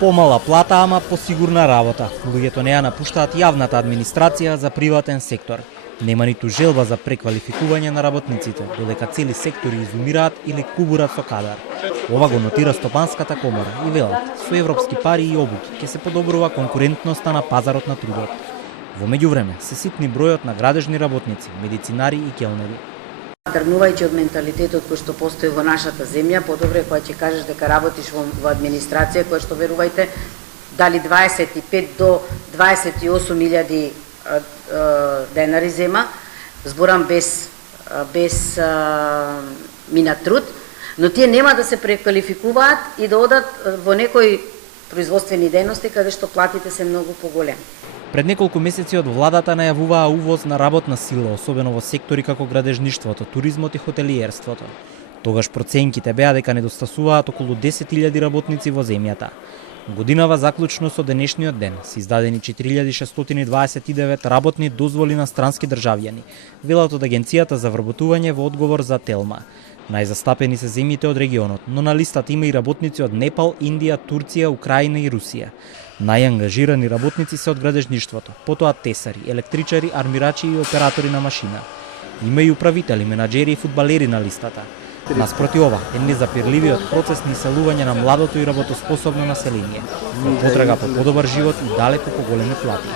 Помала плата, ама посигурна работа. Луѓето не ја напуштаат јавната администрација за приватен сектор. Нема ниту желба за преквалификување на работниците, додека цели сектори изумираат или кубурат со кадар. Ова го нотира Стопанската комора и велат, со европски пари и обуки ќе се подобрува конкурентноста на пазарот на трудот. Во меѓувреме се ситни бројот на градежни работници, медицинари и келнери. Тргнувајќи од менталитетот кој што постои во нашата земја, подобро е кога ќе кажеш дека работиш во администрација, која што верувајте, дали 25 до 28.000 денари зема, зборам без минат труд, но тие нема да се преквалификуваат и да одат во некои производствени дејности каде што платите се многу поголеми. Пред неколку месеци од владата најавуваа увоз на работна сила, особено во сектори како градежништвото, туризмот и хотелиерството. Тогаш проценките беа дека недостасуваат околу 10.000 работници во земјата. Годинава заклучно со денешниот ден се издадени 4.629 работни дозволи на странски државјани, велат од Агенцијата за вработување во одговор за Телма. Најзастапени се земјите од регионот, но на листата има и работници од Непал, Индија, Турција, Украина и Русија. Најангажирани работници се од градежништвото, потоа тесари, електричари, армирачи и оператори на машина. Има и управители, менаџери и фудбалери на листата. Наспроти ова е незапирливиот процес на иселување на младото и работоспособно население, во потрага по подобар живот и далеку поголеми плати.